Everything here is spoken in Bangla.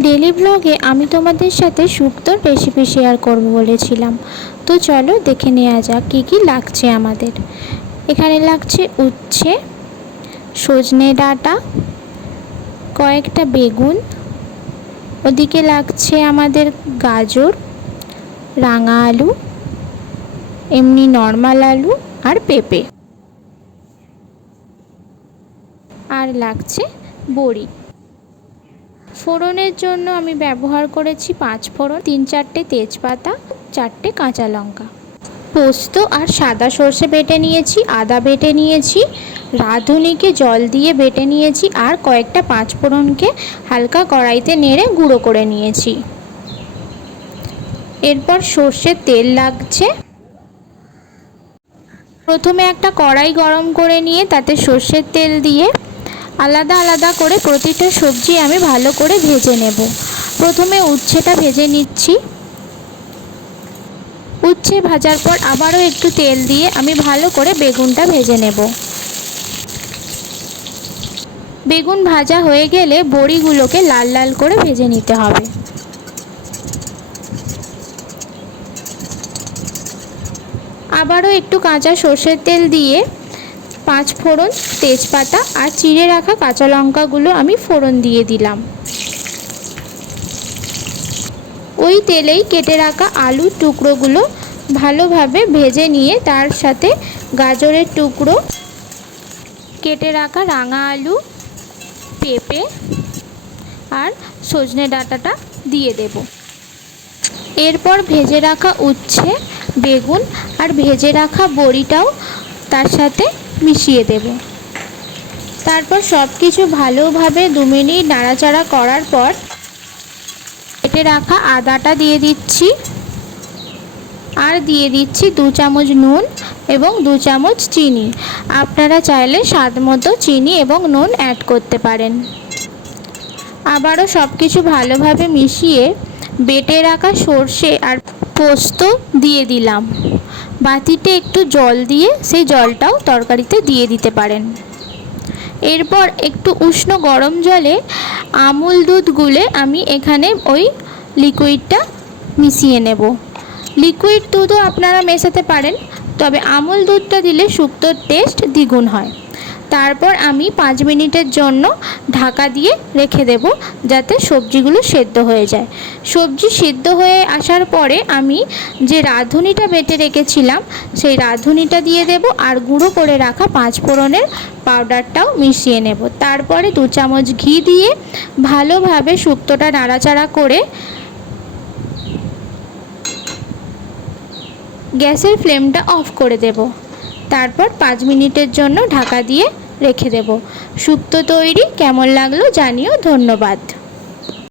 ডেলি ব্লগে আমি তোমাদের সাথে শুক্তোর রেসিপি শেয়ার করব বলেছিলাম। তো চলো দেখে নেওয়া যাক কী কী লাগছে আমাদের। এখানে লাগছে উচ্ছে, সজনে ডাঁটা, কয়েকটা বেগুন, ওদিকে লাগছে আমাদের গাজর, রাঙা আলু, এমনি নর্মাল আলু আর পেঁপে, আর লাগছে বড়ি। ফোড়নের জন্য আমি ব্যবহার করেছি 5 ফোড়ন, 3-4টে তেজপাতা, 4টে কাঁচা লঙ্কা, পোস্ত আর সাদা সর্ষে বেটে নিয়েছি, আদা বেটে নিয়েছি, রাঁধুনিকে জল দিয়ে বেটে নিয়েছি, আর কয়েকটা 5 ফোড়নকে হালকা কড়াইতে নেড়ে গুঁড়ো করে নিয়েছি। এরপর সর্ষের তেল লাগছে। প্রথমে একটা কড়াই গরম করে নিয়ে তাতে সর্ষের তেল দিয়ে আলাদা আলাদা করে প্রতিটা সবজি আমি ভালো করে ভেজে নেব। প্রথমে উচ্ছেটা ভেজে নিচ্ছি। উচ্ছে ভাজার পর আবারও একটু তেল দিয়ে আমি ভালো করে বেগুনটা ভেজে নেব। বেগুন ভাজা হয়ে গেলে বড়িগুলোকে লাল লাল করে ভেজে নিতে হবে। আবারও একটু কাঁচা সর্ষের তেল দিয়ে 5 ফোড়ন, তেজপাতা আর চিড়ে রাখা কাঁচা লঙ্কাগুলো আমি ফোড়ন দিয়ে দিলাম। ওই তেলেই কেটে রাখা আলুর টুকরোগুলো ভালোভাবে ভেজে নিয়ে তার সাথে গাজরের টুকরো, কেটে রাখা রাঙা আলু, পেঁপে আর সজনে ডাঁটাটা দিয়ে দেব। এরপর ভেজে রাখা উচ্ছে, বেগুন আর ভেজে রাখা বড়িটাও তার সাথে মিশিয়ে দেব। তারপর সব কিছু ভালোভাবে 2 মিনিট নাড়াচাড়া করার পর কেটে রাখা আদাটা দিয়ে দিচ্ছি, আর দিয়ে দিচ্ছি 2 চামচ নুন এবং 2 চামচ চিনি। আপনারা চাইলে স্বাদ মতো চিনি এবং নুন অ্যাড করতে পারেন। আবারও সব কিছু ভালোভাবে মিশিয়ে বেটে রাখা সর্ষে আর পোস্ত দিয়ে দিলাম। বাটিতে একটু জল দিয়ে সেই জলটাও তরকারিতে দিয়ে দিতে পারেন। এরপর একটু উষ্ণ গরম জলে আমুল দুধ গুলে আমি এখানে ওই লিকুইডটা মিশিয়ে নেব। লিকুইড দুধও আপনারা মেশাতে পারেন, তবে আমুল দুধটা দিলে শুক্তোর টেস্ট দ্বিগুণ হয়। তারপর আমি 5 মিনিটের জন্য ঢাকা দিয়ে রেখে দেব, যাতে সবজিগুলো সেদ্ধ হয়ে যায়। সবজি সিদ্ধ হয়ে আসার পরে আমি যে রাঁধুনিটা বেটে রেখেছিলাম সেই রাঁধুনিটা দিয়ে দেব, আর গুঁড়ো করে রাখা 5 ফোড়নের পাউডারটাও মিশিয়ে নেব। তারপরে 2 চামচ ঘি দিয়ে ভালোভাবে শুক্তোটা নাড়াচাড়া করে গ্যাসের ফ্লেমটা অফ করে দেব। তারপর 5 মিনিটের জন্য ঢাকা দিয়ে রেখে দেব। শুক্তো তৈরি। কেমন লাগলো জানিও। ধন্যবাদ।